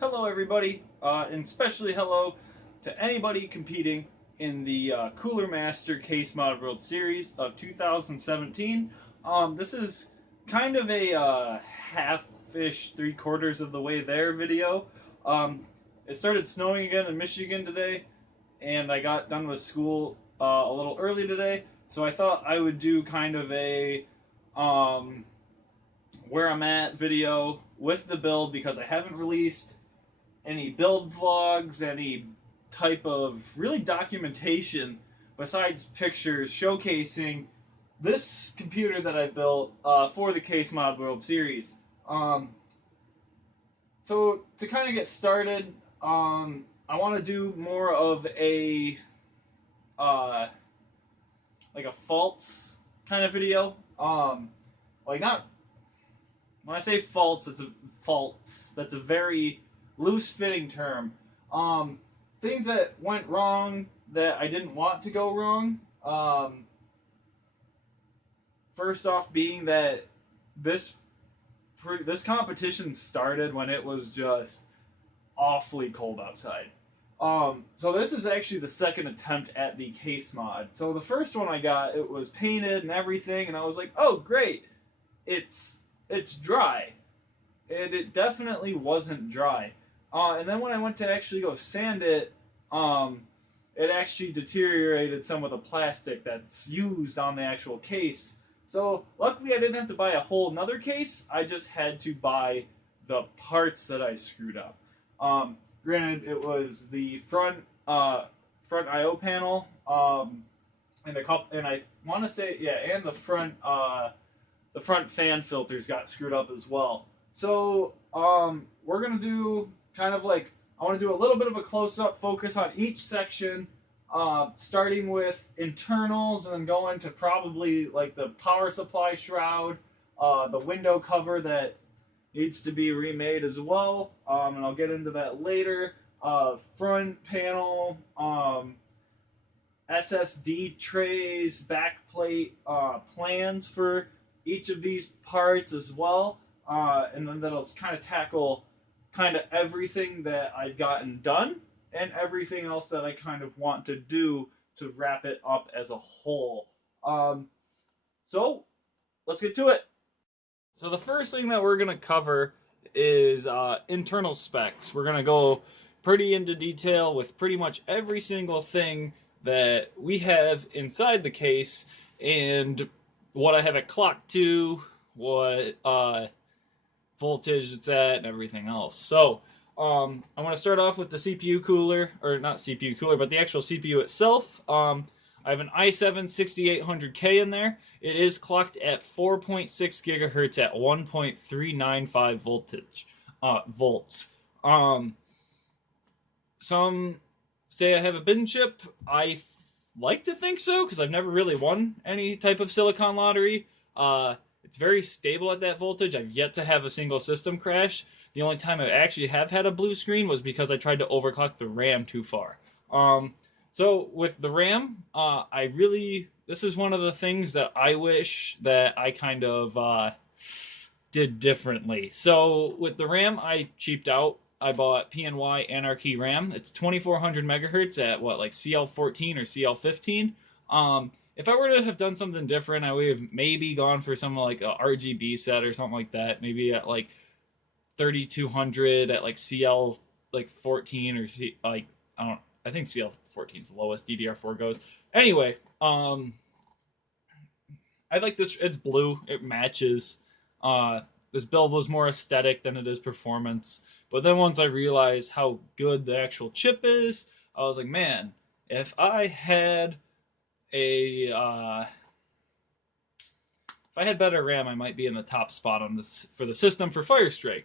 Hello, everybody, and especially hello to anybody competing in the Cooler Master Case Mod World Series of 2017. This is kind of a half-ish, three-quarters of the way there video. It started snowing again in Michigan today, and I got done with school a little early today, so I thought I would do kind of a where I'm at video with the build because I haven't released any build vlogs, any type of really documentation besides pictures showcasing this computer that I built for the Case Mod World Series. So to kind of get started, I want to do more of a like a faults kind of video. Like not when I say faults, it's a faults. That's a very loose-fitting term. Things that went wrong that I didn't want to go wrong. First off, being that this this competition started when it was just awfully cold outside. So this is actually the second attempt at the case mod. So the first one I got, it was painted and everything, and I was like, oh great, it's dry. And it definitely wasn't dry. And then when I went to actually go sand it, it actually deteriorated some of the plastic that's used on the actual case. So luckily I didn't have to buy a whole nother case. I just had to buy the parts that I screwed up. Granted, it was the front I/O panel, and a couple, and I want to say and the front fan filters got screwed up as well. So we're gonna do kind of like I want to do a little bit of a close-up focus on each section, starting with internals and then going to probably like the power supply shroud, the window cover that needs to be remade as well, and I'll get into that later. Front panel, SSD trays, backplate, plans for each of these parts as well, and then that'll kind of tackle kind of everything that I've gotten done and everything else that I kind of want to do to wrap it up as a whole. So let's get to it. So the first thing that we're going to cover is internal specs. We're going to go pretty into detail with pretty much every single thing that we have inside the case and what I have it clocked to, what voltage it's at, and everything else. So I'm going to start off with the CPU cooler, or not CPU cooler, but the actual CPU itself. I have an i7-6800K in there. It is clocked at 4.6 gigahertz at 1.395 volts. Some say I have a bin chip. I like to think so because I've never really won any type of silicon lottery. It's very stable at that voltage. I've yet to have a single system crash. The only time I actually have had a blue screen was because I tried to overclock the RAM too far. So with the RAM, this is one of the things that I wish that I kind of did differently. So with the RAM, I cheaped out. I bought PNY Anarchy RAM. It's 2400 megahertz at what, like CL14 or CL15. If I were to have done something different, I would have maybe gone for something like a RGB set or something like that. Maybe at like 3200 at like CL like 14 or I think CL14 is the lowest DDR4 goes. Anyway, I like this. It's blue. It matches. This build was more aesthetic than it is performance. But then once I realized how good the actual chip is, I was like, man, if I had better RAM, I might be in the top spot on this for the system for Firestrike,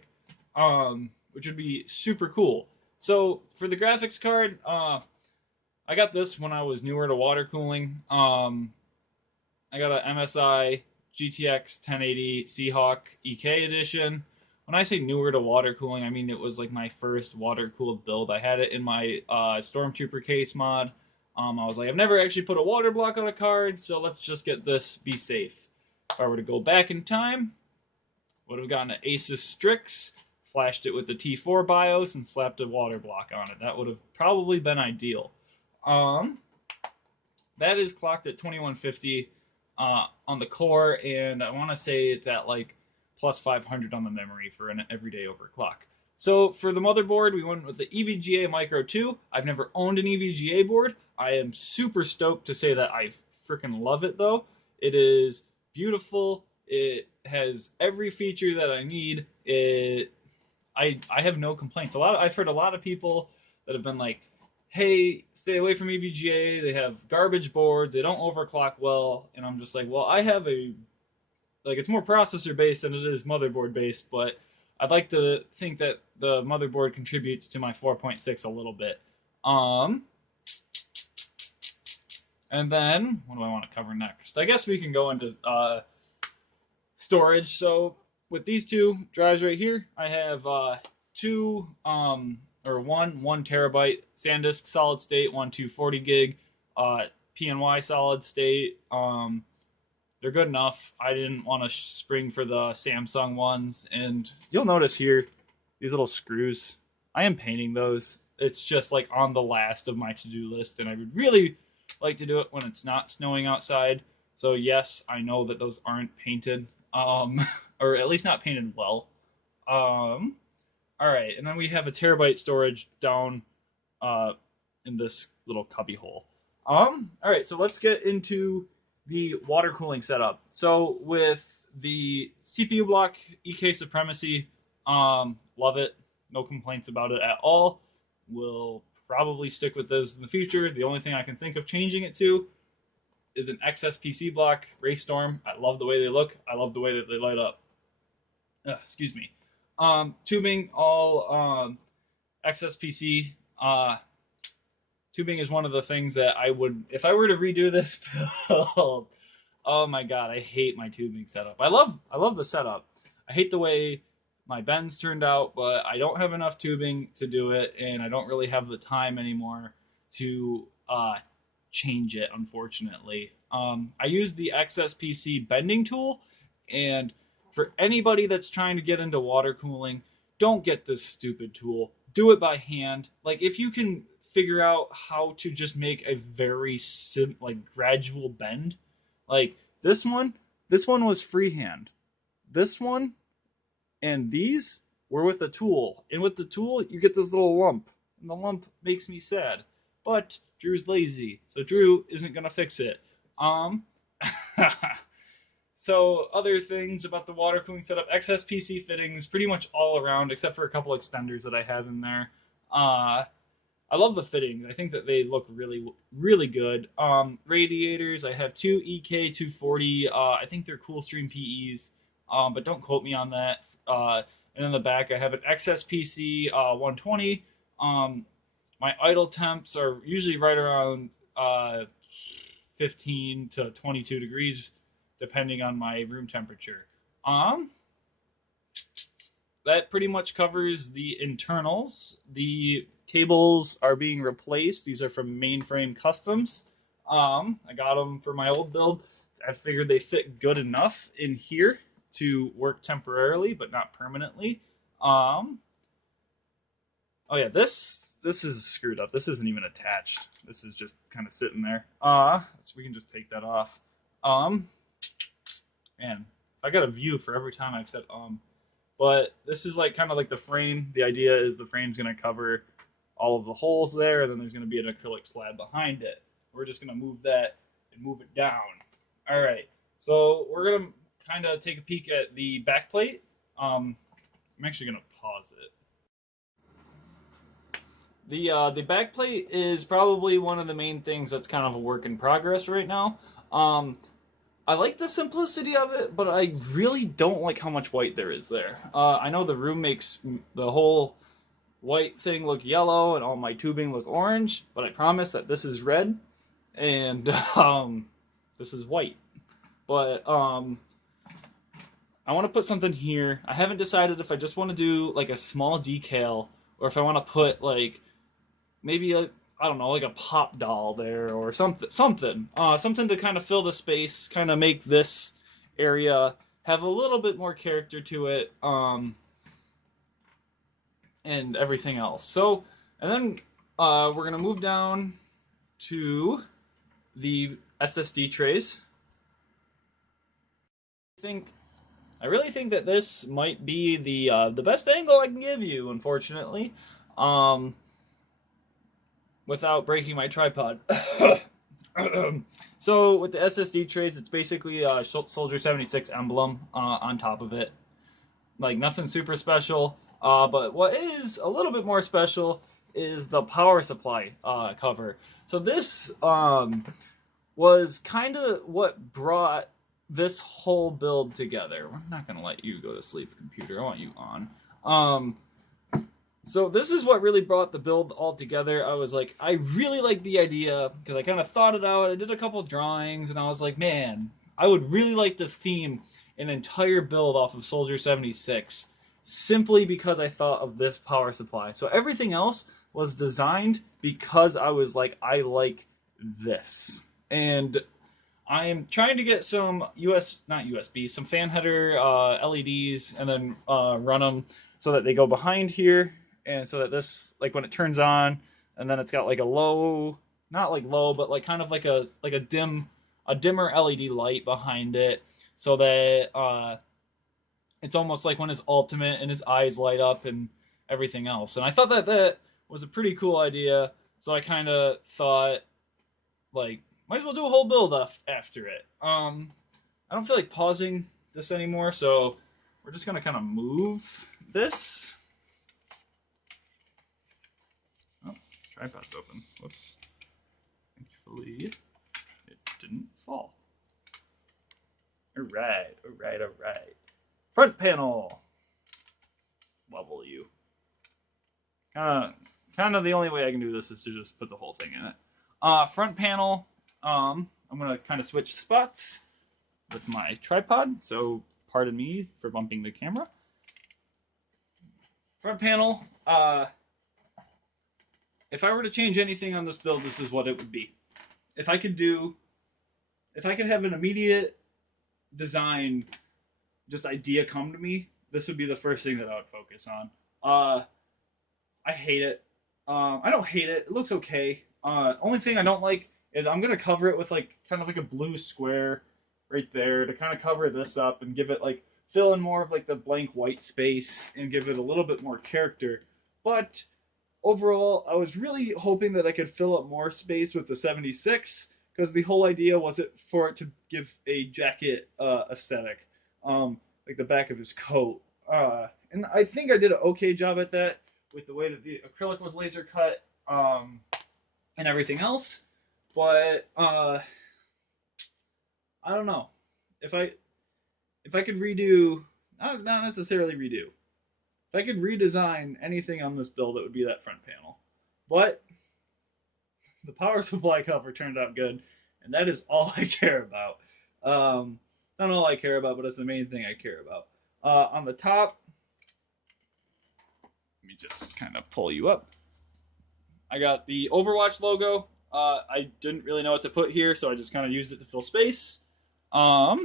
which would be super cool. So for the graphics card, I got this when I was newer to water cooling. I got a MSI GTX 1080 Seahawk EK edition. When I say newer to water cooling, I mean it was like my first water cooled build. I had it in my Stormtrooper case mod. I was like, I've never actually put a water block on a card, so let's just get this, be safe. If I were to go back in time, would have gotten an Asus Strix flashed it with the T4 BIOS and slapped a water block on it. That would have probably been ideal. That is clocked at 2150 on the core, and I want to say it's at like plus 500 on the memory for an everyday overclock. So for the motherboard, we went with the EVGA Micro 2. I've never owned an EVGA board. I am super stoked to say that I freaking love it, though. It is beautiful. It has every feature that I need. I have no complaints. I've heard a lot of people that have been like, hey, stay away from EVGA. They have garbage boards. They don't overclock well. And I'm just like, well, I have it's more processor based than it is motherboard based, but I'd like to think that the motherboard contributes to my 4.6 a little bit. And then, what do I want to cover next? I guess we can go into storage. So with these two drives right here, I have one 1 terabyte SanDisk solid state, one 240 gig PNY solid state. They're good enough. I didn't want to spring for the Samsung ones, and you'll notice here these little screws. I am painting those. It's just like on the last of my to-do list, and I would really like to do it when it's not snowing outside. So yes, I know that those aren't painted, or at least not painted well. All right, and then we have a terabyte storage down in this little cubby hole. All right, so let's get into the water cooling setup. So with the CPU block EK Supremacy, love it. No complaints about it at all. We'll probably stick with those in the future. The only thing I can think of changing it to is an XSPC block Raystorm. I love the way they look. I love the way that they light up. Excuse me. Tubing, all XSPC. Tubing is one of the things that I would, if I were to redo this build, oh my god, I hate my tubing setup. I love the setup. I hate the way my bends turned out, but I don't have enough tubing to do it, and I don't really have the time anymore to change it, unfortunately. I use the XSPC bending tool, and for anybody that's trying to get into water cooling, don't get this stupid tool. Do it by hand. Like, if you can figure out how to just make a very gradual bend, like this one was freehand. This one and these were with a tool, and with the tool you get this little lump, and the lump makes me sad. But Drew's lazy, so Drew isn't gonna fix it. So other things about the water cooling setup: XSPC fittings pretty much all around, except for a couple extenders that I have in there. I love the fittings. I think that they look really, really good. Radiators, I have two EK 240. I think they're Coolstream PEs, but don't quote me on that. And in the back, I have an XSPC 120. My idle temps are usually right around 15 to 22 degrees, depending on my room temperature. That pretty much covers the internals. The cables are being replaced. These are from Mainframe Customs. I got them for my old build. I figured they fit good enough in here to work temporarily, but not permanently. Oh yeah, this is screwed up. This isn't even attached. This is just kind of sitting there. So we can just take that off. Man, if I got a view for every time I've said but this is like kind of like the frame. The idea is the frame's going to cover all of the holes there, and then there's going to be an acrylic slab behind it. We're just going to move that and move it down. All right, so we're going to kind of take a peek at the backplate. I'm actually going to pause it. The backplate is probably one of the main things that's kind of a work in progress right now. I like the simplicity of it, but I really don't like how much white there is there. I know the room makes the whole white thing look yellow and all my tubing look orange, but I promise that this is red and this is white. But I want to put something here. I haven't decided if I just want to do like a small decal or if I want to put like maybe I don't know, like a pop doll there or something to kind of fill the space, kind of make this area have a little bit more character to it. and everything else. So, and then we're gonna move down to the SSD trays. Think I really think that this might be the best angle I can give you, unfortunately, um, without breaking my tripod. So with the SSD trays, it's basically a Soldier 76 emblem on top of it. Like nothing super special. But what is a little bit more special is the power supply cover. So this was kind of what brought this whole build together. I'm not gonna let you go to sleep, computer. I want you on. So this is what really brought the build all together. I was like, I really like the idea because I kind of thought it out. I did a couple drawings, and I was like, man, I would really like to theme an entire build off of Soldier 76 simply because I thought of this power supply. So everything else was designed because I was like, I like this. And I am trying to get some not USB, some fan header LEDs, and then run them so that they go behind here, and so that this, like when it turns on, and then it's got like a low, not like low, but like kind of like a dimmer LED light behind it, so that it's almost like when his ultimate and his eyes light up and everything else. And I thought that that was a pretty cool idea, so I kind of thought like might as well do a whole build after it. I don't feel like pausing this anymore, so we're just gonna kind of move this. Oh, tripod's open. Whoops. Thankfully, it didn't fall. All right, all right, all right. Front panel. Level you. Kind of the only way I can do this is to just put the whole thing in it. Front panel. I'm gonna kind of switch spots with my tripod, so pardon me for bumping the camera. Front panel, if I were to change anything on this build, this is what it would be. If I could have an immediate design, just idea come to me, this would be the first thing that I would focus on. I hate it. I don't hate it. It looks okay. Only thing I don't like is I'm gonna cover it with like kind of like a blue square right there to kind of cover this up and give it like fill in more of like the blank white space and give it a little bit more character. But overall, I was really hoping that I could fill up more space with the 76 because the whole idea was it for it to give a jacket aesthetic, like the back of his coat. And I think I did an okay job at that with the way that the acrylic was laser cut and everything else. But I don't know if I could redo, not necessarily redo. If I could redesign anything on this build, it would be that front panel. But the power supply cover turned out good, and that is all I care about. Not all I care about, but it's the main thing I care about. On the top, let me just kind of pull you up. I got the Overwatch logo. I didn't really know what to put here, so I just kind of used it to fill space. So,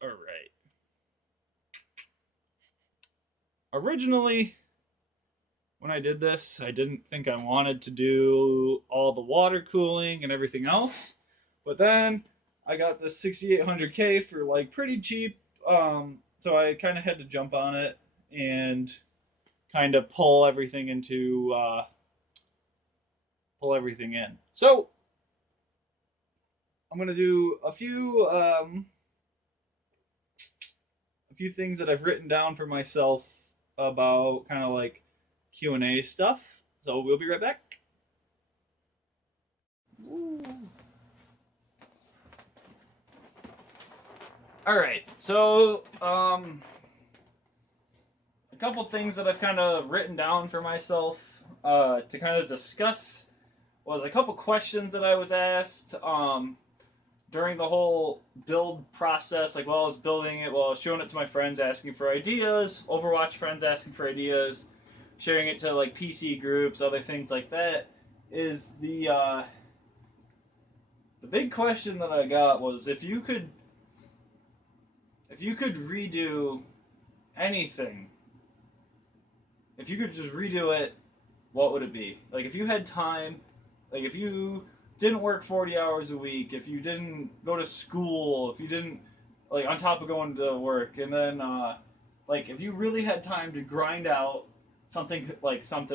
all right. Originally, when I did this, I didn't think I wanted to do all the water cooling and everything else. But then I got this 6800K for like pretty cheap. So I kind of had to jump on it and kind of pull everything in. So I'm gonna do a few things that I've written down for myself about kind of like Q&A stuff. So we'll be right back. Ooh. All right, so a couple things that I've kind of written down for myself to kind of discuss was a couple questions that I was asked during the whole build process, like while I was building it, while I was showing it to my friends, asking for ideas, Overwatch friends asking for ideas, sharing it to like PC groups, other things like that. Is the big question that I got was if you could redo anything, if you could just redo it, what would it be? Like if you had time, like if you didn't work 40 hours a week, if you didn't go to school, if you didn't like on top of going to work, and then like if you really had time to grind out something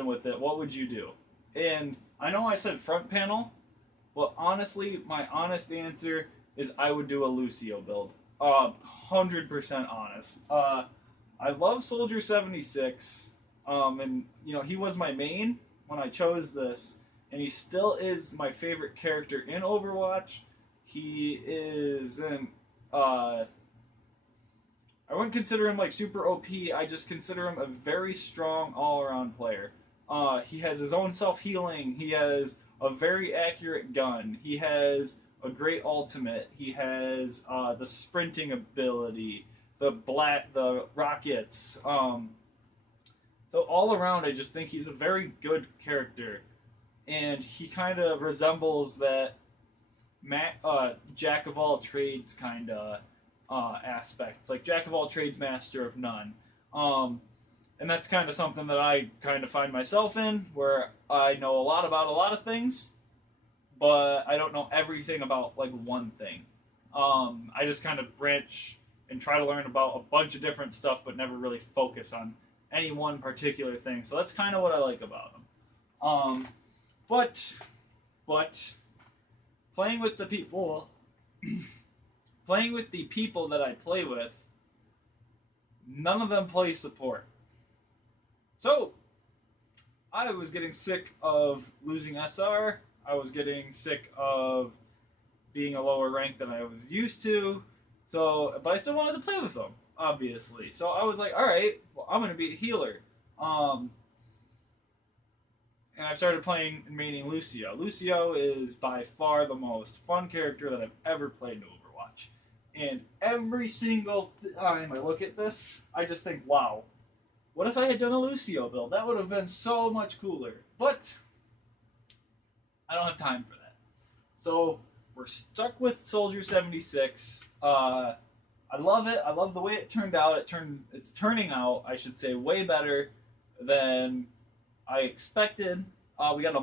with it, what would you do? And I know I said front panel, but honestly, my honest answer is I would do a Lucio build. 100% honest. I love Soldier 76, and you know he was my main when I chose this, and he still is my favorite character in Overwatch. He is in. I wouldn't consider him like super OP. I just consider him a very strong all-around player. He has his own self-healing. He has a very accurate gun. He has a great ultimate. He has the sprinting ability, the rockets. So all around, I just think he's a very good character, and he kind of resembles that jack of all trades kind of aspect, like jack of all trades, master of none. And that's kind of something that I kind of find myself in, where I know a lot about a lot of things, but I don't know everything about like one thing. I just kind of branch and try to learn about a bunch of different stuff, but never really focus on any one particular thing. So that's kind of what I like about him. But playing with the people, playing with the people that I play with, none of them play support. So I was getting sick of losing SR. I was getting sick of being a lower rank than I was used to. So, but I still wanted to play with them, obviously. So I was like, all right, well, I'm gonna be a healer. And I started playing and maining Lucio. Lucio is by far the most fun character that I've ever played in Overwatch. And every single time I look at this, I just think, wow, what if I had done a Lucio build? That would have been so much cooler. But I don't have time for that. So we're stuck with Soldier 76. I love it. I love the way it turned out. It's turning out, I should say, way better than I expected. We got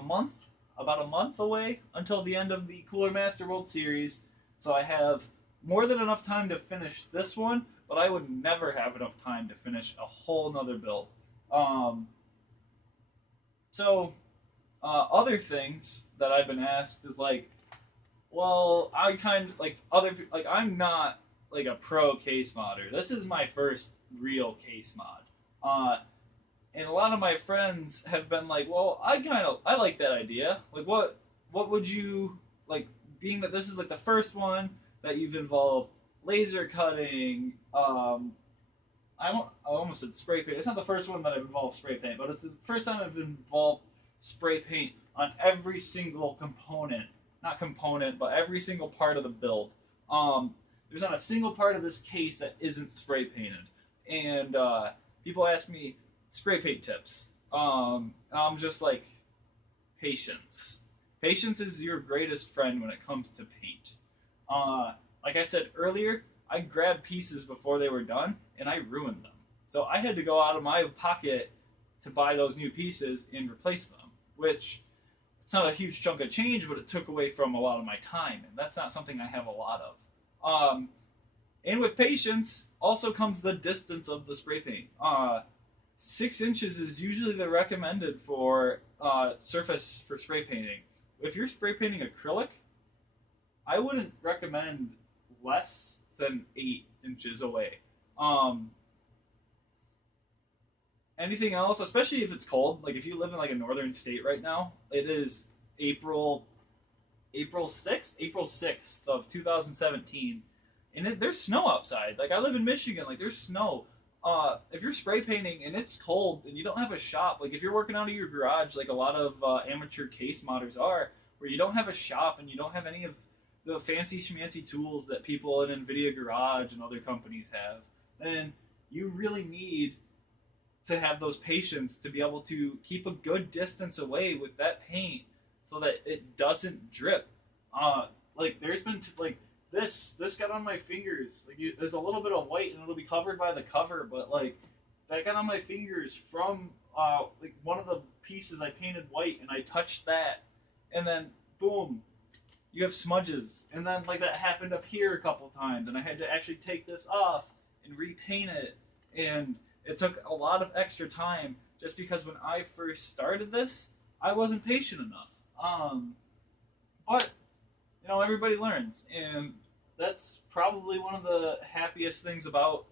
about a month away until the end of the Cooler Master World Series. So I have more than enough time to finish this one, but I would never have enough time to finish a whole nother build. Other things that I've been asked is like, well, I kind of like I'm not like a pro case modder. This is my first real case mod. And a lot of my friends have been like, well, I like that idea. Like, what would you like? Being that this is like the first one that you've involved laser cutting. I almost said spray paint. It's not the first one that I've involved spray paint, but it's the first time I've involved spray paint on every single component. Not component, but every single part of the build. There's not a single part of this case that isn't spray painted. And people ask me spray paint tips. I'm just like, patience. Patience is your greatest friend when it comes to paint. Like I said earlier, I grabbed pieces before they were done, and I ruined them. So I had to go out of my pocket to buy those new pieces and replace them, which it's not a huge chunk of change, but it took away from a lot of my time, and that's not something I have a lot of. And with patience also comes the distance of the spray paint. 6 inches is usually the recommended for surface for spray painting. If you're spray painting acrylic, I wouldn't recommend less than 8 inches away. Anything else, especially if it's cold, like if you live in like a northern state right now, it is April 6th of 2017, and there's snow outside. Like I live in Michigan, like there's snow. If you're spray painting and it's cold and you don't have a shop, like if you're working out of your garage, like a lot of amateur case modders are, where you don't have a shop and you don't have any of the fancy schmancy tools that people in NVIDIA Garage and other companies have, then you really need to have those patience to be able to keep a good distance away with that paint so that it doesn't drip. Like there's been like this got on my fingers. Like there's a little bit of white and it'll be covered by the cover, but like that got on my fingers from like one of the pieces I painted white, and I touched that, and then boom, you have smudges, and then like that happened up here a couple times, and I had to actually take this off and repaint it, and it took a lot of extra time just because when I first started this, I wasn't patient enough. But you know, everybody learns, and that's probably one of the happiest things about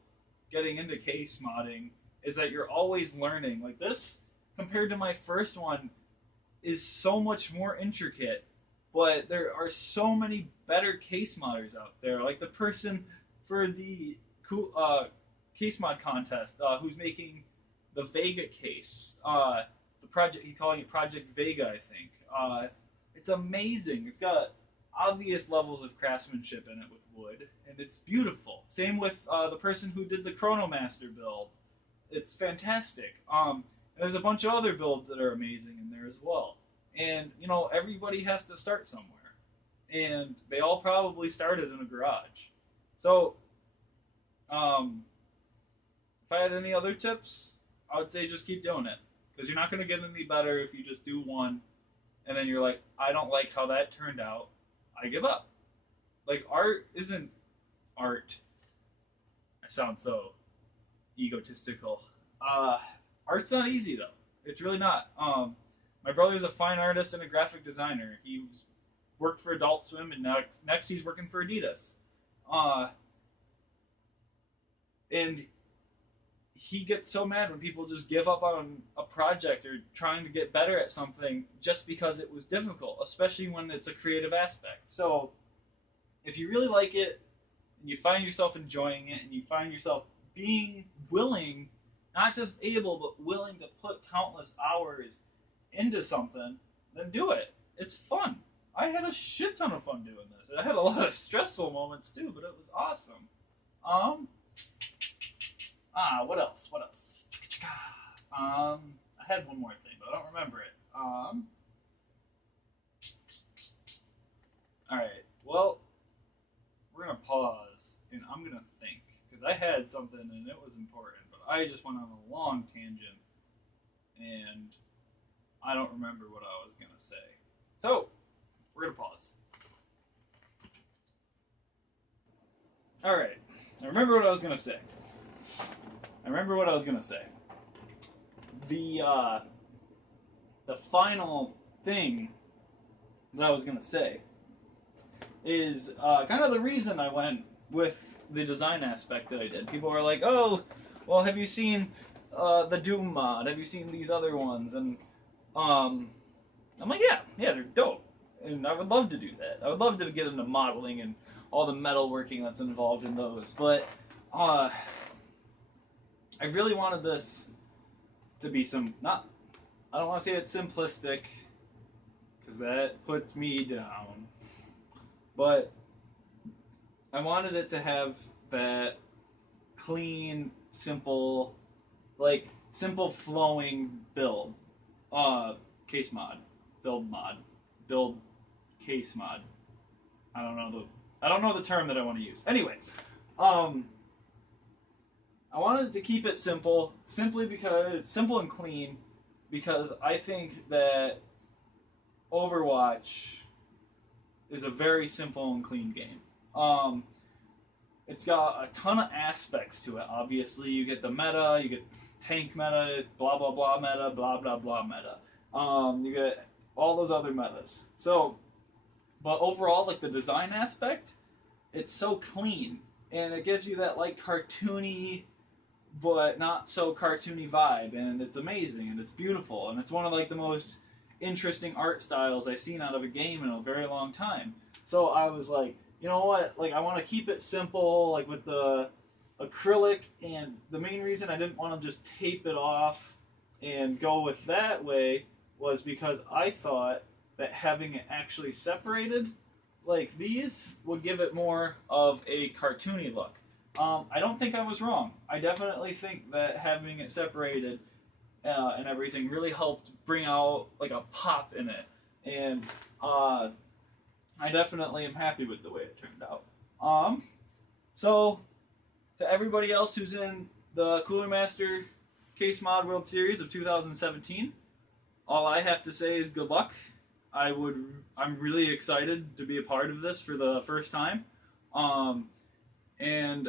getting into case modding is that you're always learning. Like this, compared to my first one, is so much more intricate, but there are so many better case modders out there. Like the person for the case mod contest, who's making the Vega case. The project, he's calling it Project Vega, I think. It's amazing. It's got obvious levels of craftsmanship in it with wood, and it's beautiful. Same with the person who did the Chronomaster build. It's fantastic. There's a bunch of other builds that are amazing in there as well. And you know, everybody has to start somewhere, and they all probably started in a garage. So, if I had any other tips, I would say just keep doing it because you're not going to get any better if you just do one and then you're like, I don't like how that turned out. I give up. Like art isn't art. I sound so egotistical. Art's not easy though. It's really not. My brother's a fine artist and a graphic designer. He worked for Adult Swim, and next he's working for Adidas. And he gets so mad when people just give up on a project or trying to get better at something just because it was difficult, especially when it's a creative aspect. So if you really like it and you find yourself enjoying it and you find yourself being willing, not just able, but willing to put countless hours into something, then do it. It's fun. I had a shit ton of fun doing this. I had a lot of stressful moments too, but it was awesome. What else? What else? I had one more thing, but I don't remember it. All right. Well, we're gonna pause, and I'm gonna think because I had something and it was important, but I just went on a long tangent, and I don't remember what I was gonna say. So we're gonna pause. All right. I remember what I was gonna say. The final thing that I was gonna say is kind of the reason I went with the design aspect that I did. People were like, "Oh, well, have you seen the Doom mod? Have you seen these other ones?" And I'm like, "Yeah, they're dope, and I would love to do that. I would love to get into modeling and all the metalworking that's involved in those." But I really wanted this to be not. I don't want to say it's simplistic because that puts me down, but I wanted it to have that clean, simple, like simple flowing build. Case mod, build case mod. I don't know the term that I want to use. Anyway, I wanted to keep it simple, simply because simple and clean, because I think that Overwatch is a very simple and clean game. It's got a ton of aspects to it. Obviously, you get the meta, you get tank meta, blah blah blah meta, blah blah blah meta. You get all those other metas. So, but overall, like the design aspect, it's so clean, and it gives you that like cartoony, but not so cartoony vibe, and it's amazing, and it's beautiful, and it's one of like the most interesting art styles I've seen out of a game in a very long time. So I was like, you know what? Like I want to keep it simple, like with the acrylic, and the main reason I didn't want to just tape it off and go with that way was because I thought that having it actually separated like these would give it more of a cartoony look. I don't think I was wrong. I definitely think that having it separated and everything really helped bring out like a pop in it, and I definitely am happy with the way it turned out. So to everybody else who's in the Cooler Master Case Mod World Series of 2017. All I have to say is good luck. I'm really excited to be a part of this for the first time, and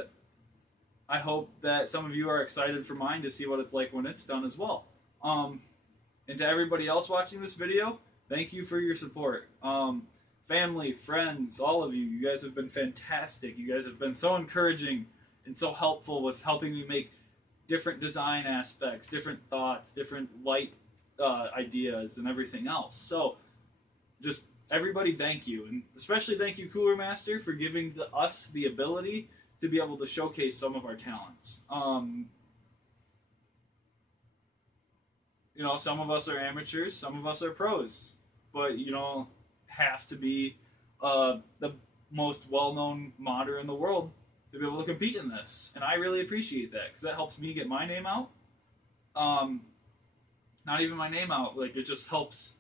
I hope that some of you are excited for mine to see what it's like when it's done as well. And to everybody else watching this video, thank you for your support. Family, friends, all of you, you guys have been fantastic. You guys have been so encouraging and so helpful with helping me make different design aspects, different thoughts, different light ideas, and everything else. So, just everybody, thank you, and especially thank you, Cooler Master, for giving us the ability to be able to showcase some of our talents. You know, some of us are amateurs, some of us are pros, but you don't have to be the most well-known modder in the world to be able to compete in this, and I really appreciate that because that helps me get my name out. Um, Not even my name out, like it just helps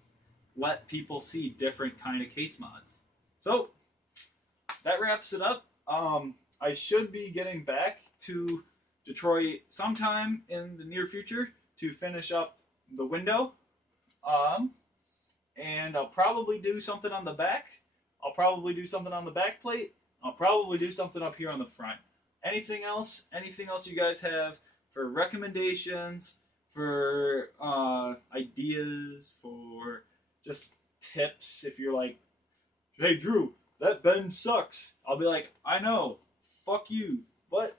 let people see different kind of case mods. So that wraps it up. I should be getting back to Detroit sometime in the near future to finish up the window. Um, and I'll probably do something on the back. I'll probably do something on the back plate. I'll probably do something up here on the front. Anything else? Anything else you guys have for recommendations, for ideas, for just tips? If you're like, hey Drew, that bend sucks, I'll be like, I know, fuck you. But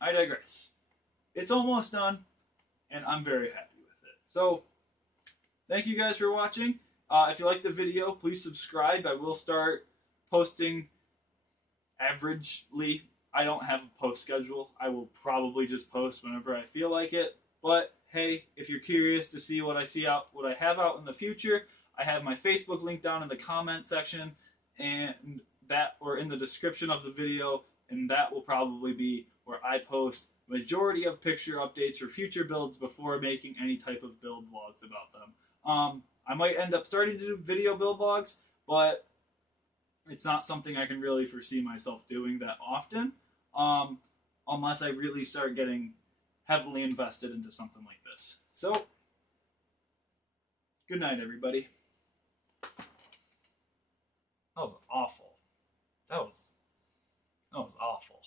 I digress. It's almost done, and I'm very happy with it. So thank you guys for watching. If you like the video, please subscribe. I will start posting averagely. I don't have a post schedule. I will probably just post whenever I feel like it. But hey, if you're curious to see what I have out in the future, I have my Facebook link down in the comment section, and that or in the description of the video, and that will probably be where I post majority of picture updates for future builds before making any type of build vlogs about them. I might end up starting to do video build vlogs, but it's not something I can really foresee myself doing that often, unless I really start getting heavily invested into something like this. So, good night, everybody. That was awful. That was awful.